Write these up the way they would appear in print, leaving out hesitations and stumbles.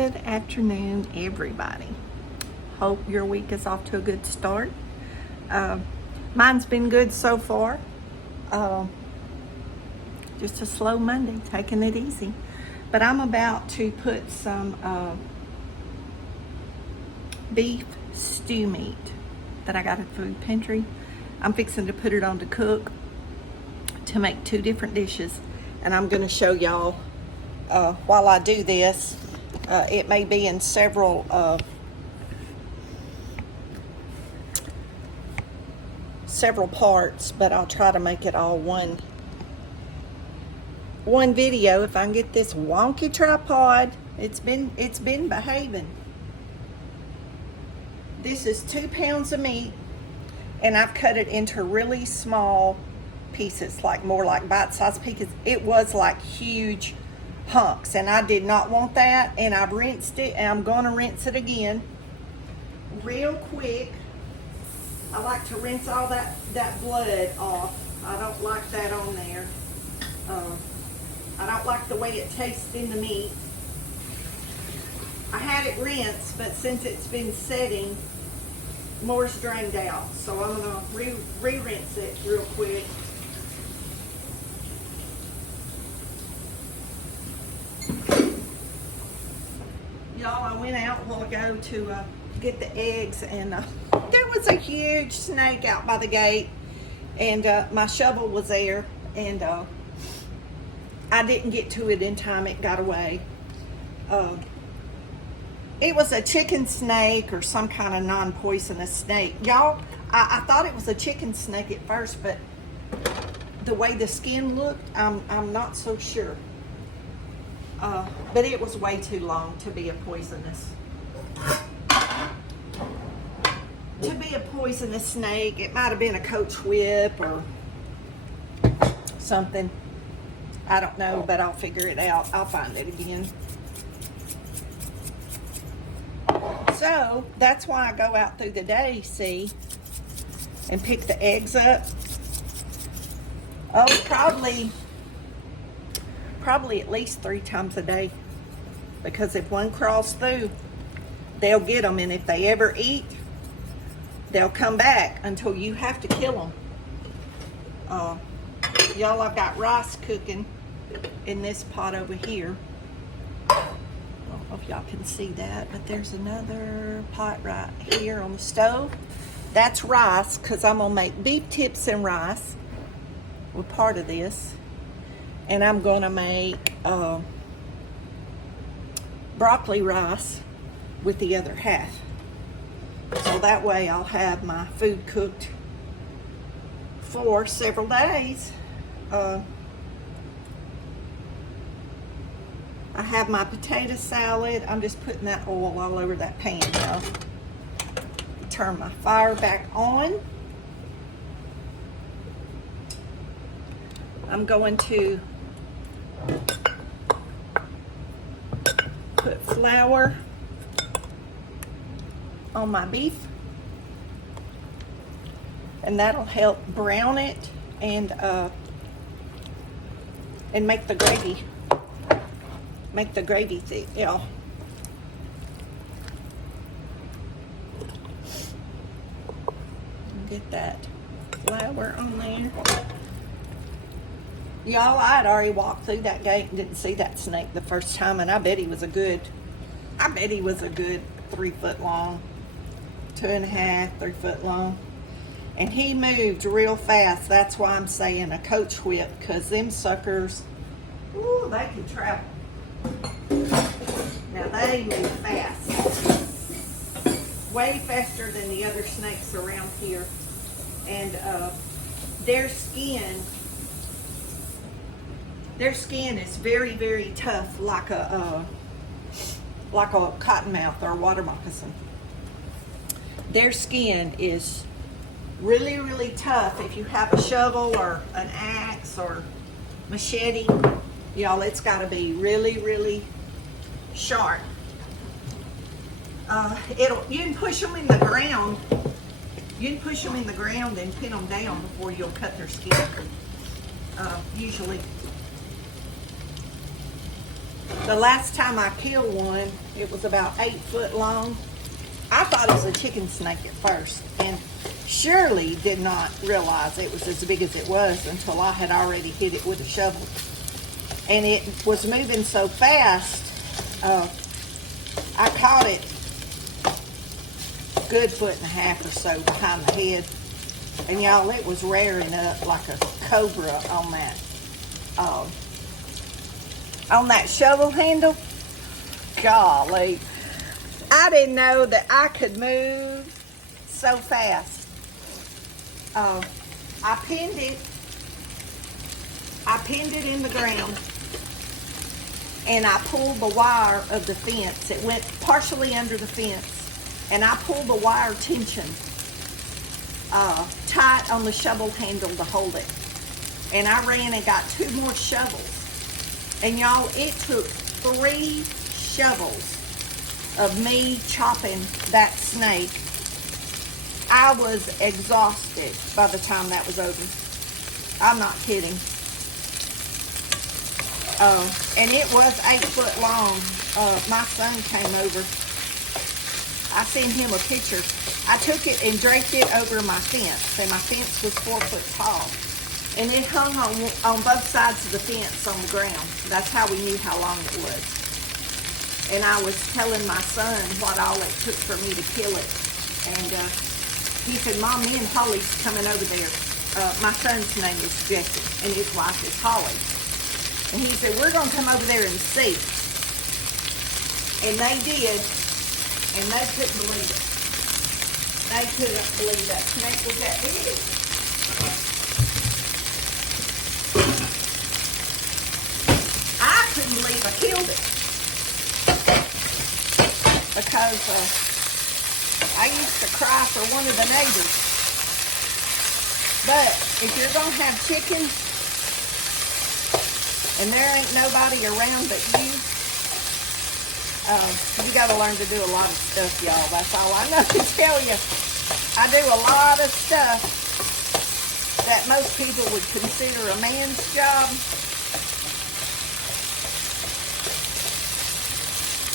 Good afternoon, everybody. Hope your week is off to a good start. Mine's been good so far. Just a slow Monday, taking it easy. But I'm about to put some beef stew meat that I got at Food Pantry. I'm fixing to put it on to cook to make two different dishes. And I'm going to show y'all while I do this. It may be in several parts, but I'll try to make it all one video if I can get this wonky tripod. It's been behaving. This is 2 pounds of meat, and I've cut it into really small pieces, like more like bite-sized pieces. It was like huge hunks, and I did not want that, and I've rinsed it, and I'm going to rinse it again real quick. I like to rinse all that blood off. I don't like that on there. I don't like the way it tastes in the meat. I had it rinsed, but since it's been setting, more's drained out. So I'm going to re-rinse it real quick. Y'all, I went out a while ago to get the eggs, and there was a huge snake out by the gate, and my shovel was there, and I didn't get to it in time. It got away. It was a chicken snake or some kind of non-poisonous snake. Y'all, I thought it was a chicken snake at first, but the way the skin looked, I'm not so sure. But it was way too long to be a poisonous. To be a poisonous snake. It might have been a coach whip or something. I don't know, but I'll figure it out. I'll find it again. So that's why I go out through the day, see, and pick the eggs up. Oh, probably at least 3 times a day, because if one crawls through, they'll get them, and if they ever eat, they'll come back until you have to kill them. Y'all, I've got rice cooking in this pot over here. I don't know if y'all can see that, but there's another pot right here on the stove. That's rice, because I'm going to make beef tips and rice with part of this. And I'm going to make broccoli rice with the other half. So that way I'll have my food cooked for several days. I have my potato salad. I'm just putting that oil all over that pan now. Turn my fire back on. I'm going to put flour on my beef, and that'll help brown it and make the gravy thick, y'all. Get that flour on there. Y'all, I had already walked through that gate and didn't see that snake the first time, and I bet he was a good 3 foot long, 2.5, 3 foot long. And he moved real fast. That's why I'm saying a coach whip, because them suckers, ooh, they can travel. Now they move fast. Way faster than the other snakes around here. And their skin is very, very tough, like a cottonmouth or a water moccasin. Their skin is really, really tough. If you have a shovel or an axe or machete, y'all, it's got to be really, really sharp. You can push them in the ground. You can push them in the ground and pin them down before you'll cut their skin. Usually. The last time I killed one, it was about 8 foot long. I thought it was a chicken snake at first, and surely did not realize it was as big as it was until I had already hit it with a shovel. And it was moving so fast, I caught it a good 1.5 foot or so behind the head. And y'all, it was rearing up like a cobra on that shovel handle. Golly. I didn't know that I could move so fast. I pinned it in the ground, and I pulled the wire of the fence. It went partially under the fence, and I pulled the wire tension tight on the shovel handle to hold it. And I ran and got 2 more shovels. And y'all, it took 3 shovels of me chopping that snake. I was exhausted by the time that was over. I'm not kidding. And it was 8 foot long. My son came over. I sent him a picture. I took it and draped it over my fence, and my fence was 4 foot tall. And it hung on both sides of the fence on the ground. That's how we knew how long it was. And I was telling my son what all it took for me to kill it. And he said, Mom, me and Holly's coming over there. My son's name is Jesse, and his wife is Holly. And he said, we're going to come over there and see. And they did, and they couldn't believe it. They couldn't believe that snake was that big. I couldn't believe I killed it. Because I used to cry for one of the neighbors. But if you're going to have chicken and there ain't nobody around but you got to learn to do a lot of stuff, y'all. That's all I know to tell you. I do a lot of stuff that most people would consider a man's job.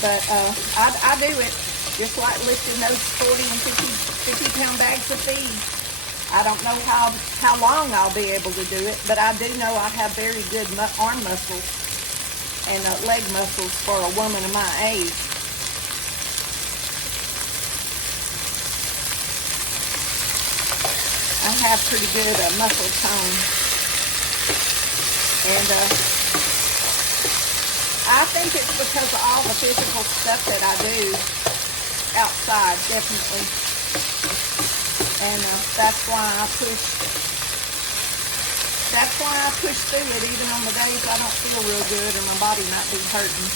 But I do it just like lifting those 40 and 50 pound bags of feed. I don't know how long I'll be able to do it, but I do know I have very good arm muscles and leg muscles for a woman of my age. I have pretty good muscle tone. And I think it's because of all the physical stuff that I do outside, definitely. And that's why I push through it, even on the days I don't feel real good or my body might be hurting.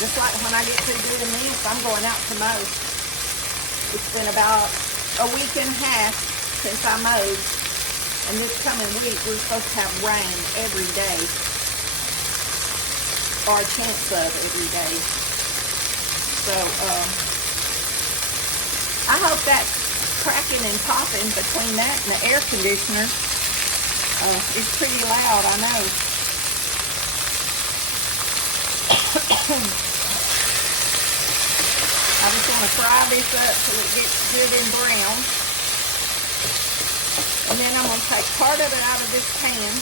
Just like when I get through doing this, I'm going out to mow. It's been about a week and a half since I mowed. And this coming week, we're supposed to have rain every day. Or a chance of every day. So, I hope that cracking and popping between that and the air conditioner is pretty loud, I know. I just want to fry this up till it gets good and brown. And then I'm going to take part of it out of this pan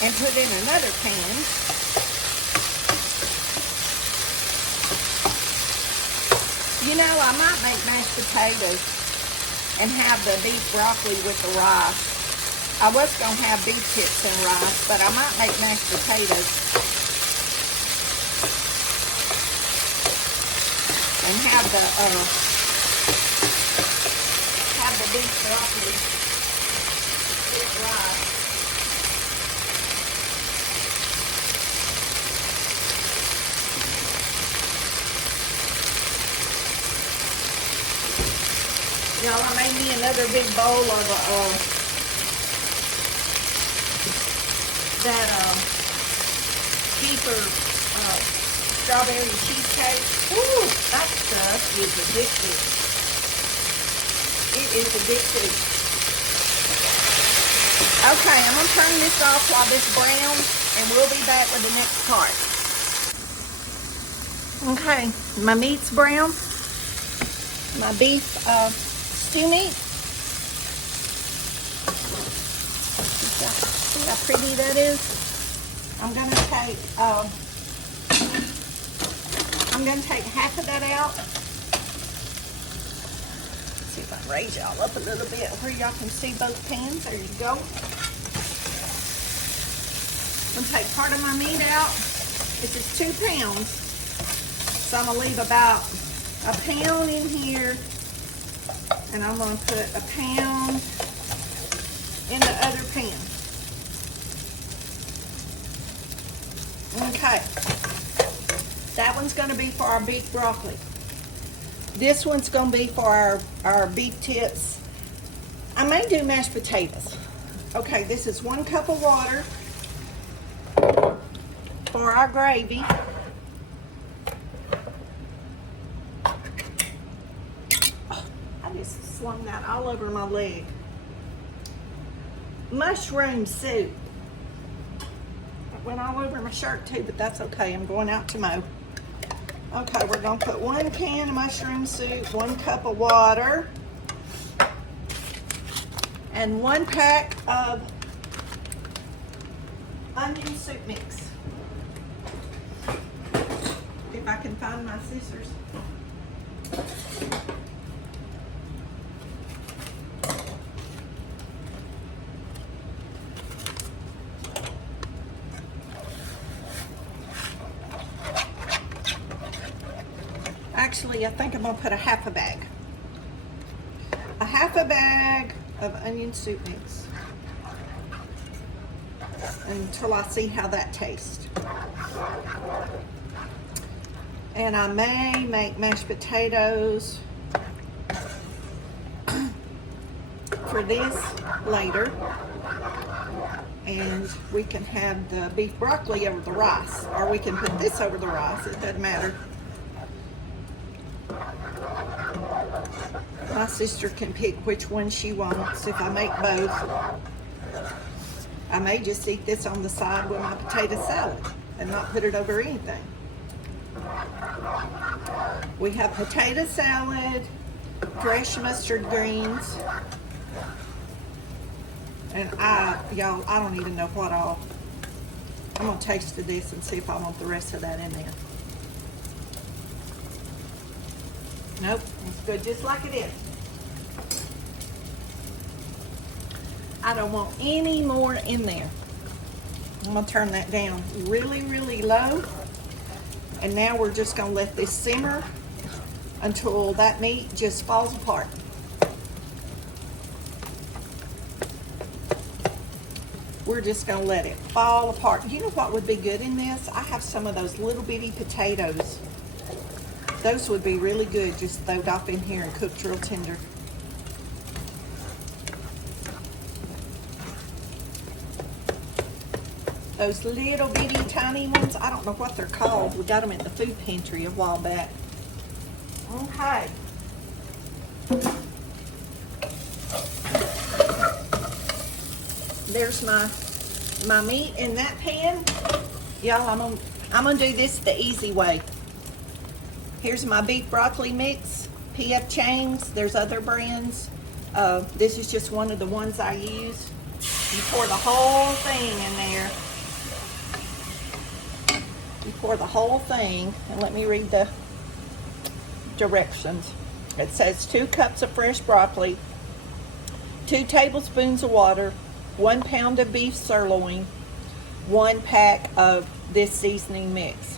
and put in another pan. You know, I might make mashed potatoes and have the beef broccoli with the rice. I was going to have beef tips and rice, but I might make mashed potatoes and have the beef broccoli with rice. Y'all, I made me another big bowl of that Keeper strawberry cheesecake. Ooh, that stuff is addictive. It is addictive. Okay, I'm going to turn this off while this browns, and we'll be back with the next part. Okay, my meat's brown. My beef stew meat. See how pretty that is? I'm gonna take half of that out. See if I can raise y'all up a little bit where y'all can see both pans. There you go. I'm gonna take part of my meat out. This is 2 pounds. So I'm gonna leave about a pound in here, and I'm gonna put a pound in the other pan. Okay, that one's gonna be for our beef broccoli. This one's gonna be for our beef tips. I may do mashed potatoes. Okay, this is 1 cup of water for our gravy. I just slung that all over my leg. Mushroom soup. It went all over my shirt too, but that's okay. I'm going out to mow. Okay, we're gonna put 1 can of mushroom soup, 1 cup of water, and 1 pack of onion soup mix. If I can find my scissors. Actually, I think I'm gonna put a half a bag. A half a bag of onion soup mix until I see how that tastes. And I may make mashed potatoes for this later. And we can have the beef broccoli over the rice, or we can put this over the rice, it doesn't matter. My sister can pick which one she wants if I make both. I may just eat this on the side with my potato salad and not put it over anything. We have potato salad, fresh mustard greens, and y'all, I don't even know what all. I'm gonna taste this and see if I want the rest of that in there. Nope, it's good just like it is. I don't want any more in there. I'm gonna turn that down really, really low. And now we're just gonna let this simmer until that meat just falls apart. We're just gonna let it fall apart. You know what would be good in this? I have some of those little bitty potatoes. Those would be really good, just throwed off in here and cooked real tender. Those little bitty tiny ones, I don't know what they're called. We got them at the food pantry a while back. Okay. There's my meat in that pan. Y'all, I'm gonna do this the easy way. Here's my beef broccoli mix, P.F. Chang's. There's other brands. This is just one of the ones I use. You pour the whole thing in there. You pour the whole thing, and let me read the directions. It says 2 cups of fresh broccoli, 2 tablespoons of water, 1 pound of beef sirloin, 1 pack of this seasoning mix.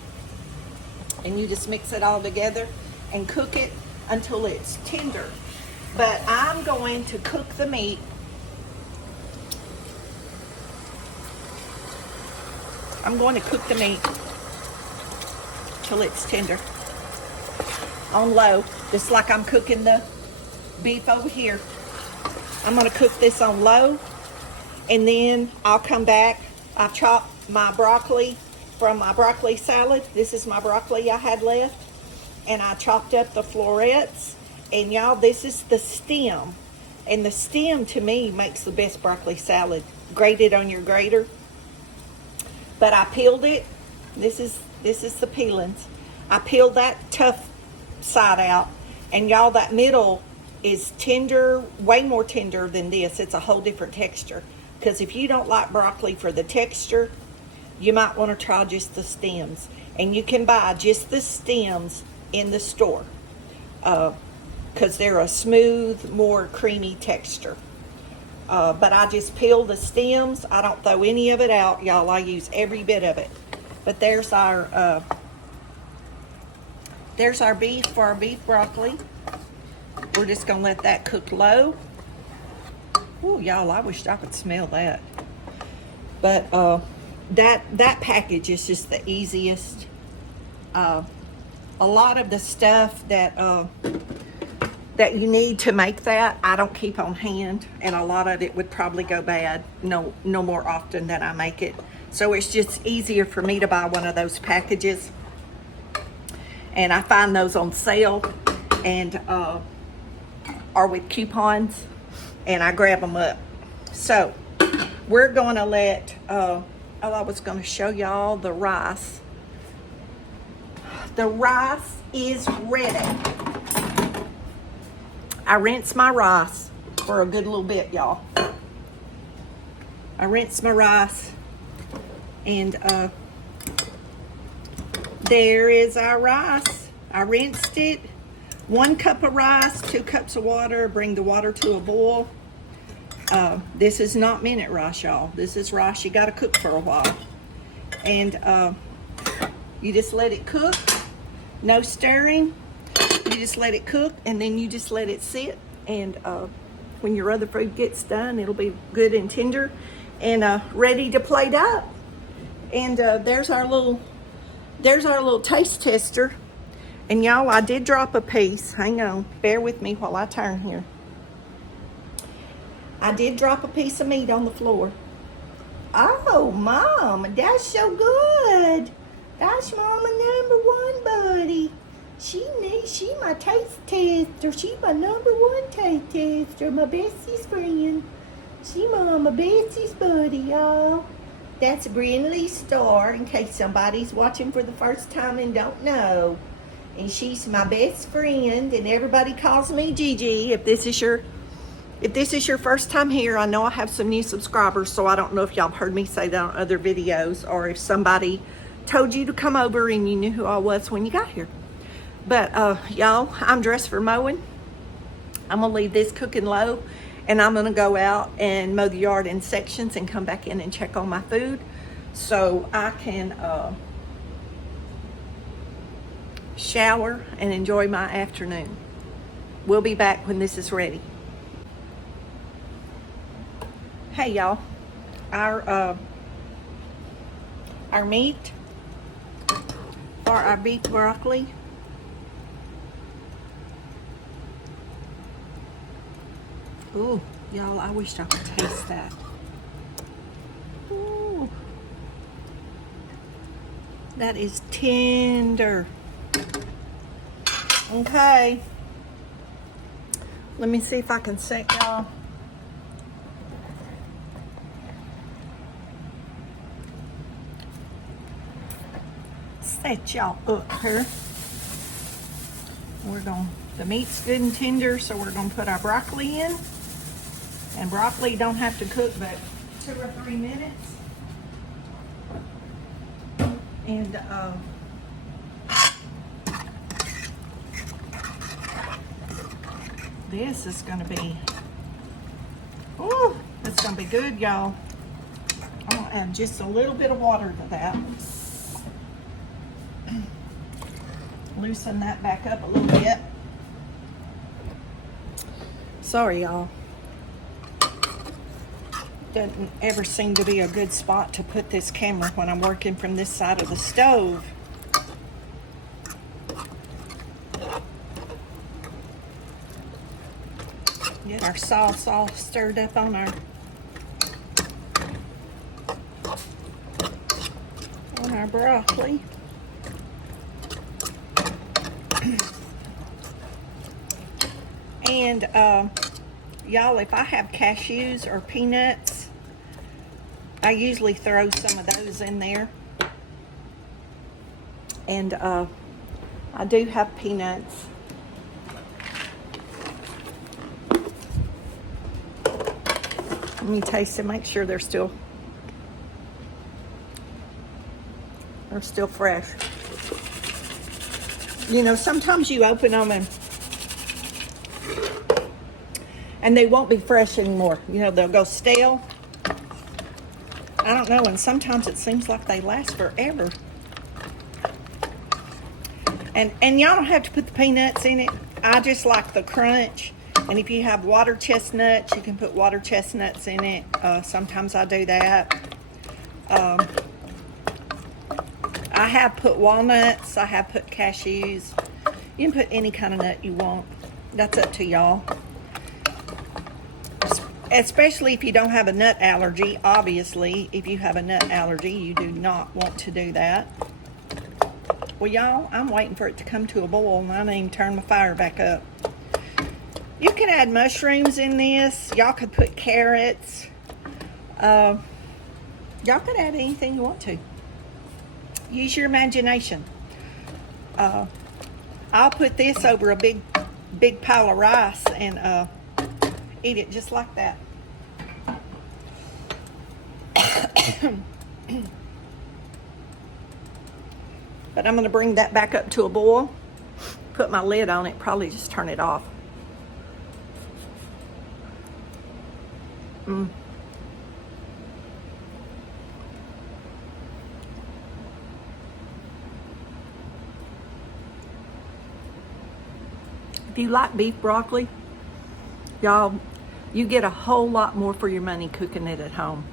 And you just mix it all together and cook it until it's tender. But I'm going to cook the meat till it's tender on low, just like I'm cooking the beef over here. I'm going to cook this on low, and then I'll come back. I've chopped my broccoli from my broccoli salad. This is my broccoli I had left, and I chopped up the florets. And y'all, this is the stem, and the stem to me makes the best broccoli salad. Grate it on your grater. But I peeled it. This is the peelings. I peeled that tough side out, and y'all, that middle is tender, way more tender than this. It's a whole different texture. Because if you don't like broccoli for the texture, you might want to try just the stems. And you can buy just the stems in the store, because they're a smooth, more creamy texture. But I just peel the stems. I don't throw any of it out, y'all. I use every bit of it. But there's our beef for our beef broccoli. We're just gonna let that cook low. Oh, y'all, I wish I could smell that. But that package is just the easiest. A lot of the stuff that you need to make that, I don't keep on hand, and a lot of it would probably go bad no more often than I make it. So it's just easier for me to buy one of those packages, and I find those on sale and or with coupons, and I grab them up. So we're gonna let I was gonna show y'all the rice. The rice is ready. I rinse my rice for a good little bit, y'all. I rinse my rice, and there is our rice. I rinsed it. 1 cup of rice, 2 cups of water. Bring the water to a boil. This is not minute rice, y'all. This is rice you gotta cook for a while. And you just let it cook. No stirring. You just let it cook, and then you just let it sit. And when your other food gets done, it'll be good and tender and ready to plate up. And there's our little taste tester. And y'all, I did drop a piece. Hang on, bear with me while I turn here. I did drop a piece of meat on the floor. Oh, Mom, that's so good. That's Mama #1, buddy. She my taste tester. She my #1 taste tester. My bestie's friend. She Mama Betsy's buddy, y'all. That's Brynlee Star, in case somebody's watching for the first time and don't know. And she's my best friend, and everybody calls me Gigi. If this is your first time here, I know I have some new subscribers, so I don't know if y'all heard me say that on other videos, or if somebody told you to come over and you knew who I was when you got here. But y'all, I'm dressed for mowing. I'm gonna leave this cooking low, and I'm gonna go out and mow the yard in sections and come back in and check on my food so I can shower and enjoy my afternoon. We'll be back when this is ready. Hey y'all, our meat for our beef broccoli. Ooh, y'all, I wish I could taste that. Ooh, that is tender. Okay, let me see if I can set y'all. Set y'all up here. The meat's good and tender, so we're gonna put our broccoli in. And broccoli don't have to cook but 2 or 3 minutes. And this is gonna be, ooh, it's gonna be good, y'all. I'm gonna add just a little bit of water to that. Loosen that back up a little bit. Sorry, y'all. Doesn't ever seem to be a good spot to put this camera when I'm working from this side of the stove. Get our sauce all stirred up on our broccoli. And y'all, if I have cashews or peanuts, I usually throw some of those in there. And I do have peanuts. Let me taste it, make sure they're still fresh. You know, sometimes you open them and they won't be fresh anymore. You know, they'll go stale. I don't know, and sometimes it seems like they last forever. And y'all don't have to put the peanuts in it. I just like the crunch. And if you have water chestnuts, you can put water chestnuts in it. Sometimes I do that. I have put walnuts. I have put cashews. You can put any kind of nut you want. That's up to y'all. Especially if you don't have a nut allergy. Obviously, if you have a nut allergy, you do not want to do that. Well, y'all, I'm waiting for it to come to a boil, and I didn't even turn my fire back up. You can add mushrooms in this. Y'all could put carrots. Y'all could add anything you want to. Use your imagination. I'll put this over a big pile of rice and eat it just like that. But I'm going to bring that back up to a boil. Put my lid on it. Probably just turn it off. If you like beef broccoli, y'all, you get a whole lot more for your money cooking it at home.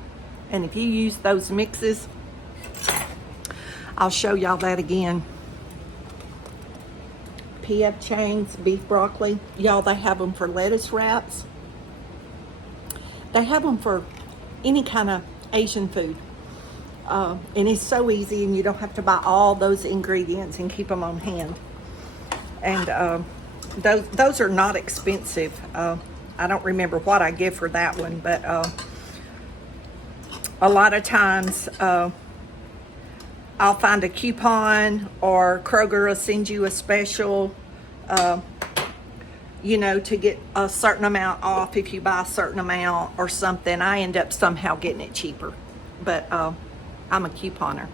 And if you use those mixes, I'll show y'all that again. P.F. Chang's beef broccoli. Y'all, they have them for lettuce wraps. They have them for any kind of Asian food. And it's so easy, and you don't have to buy all those ingredients and keep them on hand. And those are not expensive. I don't remember what I give for that one, but a lot of times I'll find a coupon, or Kroger will send you a special, you know, to get a certain amount off if you buy a certain amount or something. I end up somehow getting it cheaper, but I'm a couponer.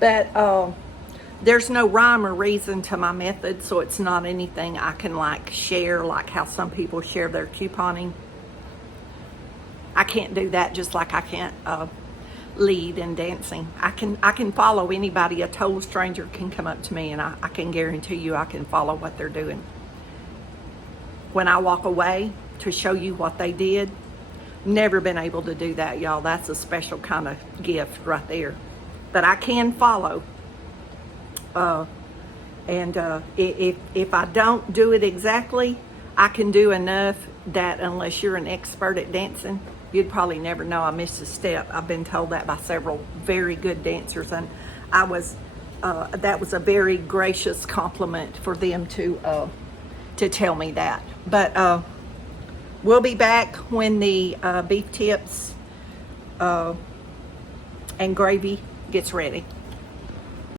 But there's no rhyme or reason to my method, so it's not anything I can like share, like how some people share their couponing. I can't do that, just like I can't lead in dancing. I can follow anybody. A total stranger can come up to me, and I can guarantee you I can follow what they're doing. When I walk away to show you what they did, never been able to do that, y'all. That's a special kind of gift right there. But I can follow. If I don't do it exactly, I can do enough that unless you're an expert at dancing, you'd probably never know I missed a step. I've been told that by several very good dancers, and that was a very gracious compliment for them to tell me that. But we'll be back when the beef tips and gravy gets ready.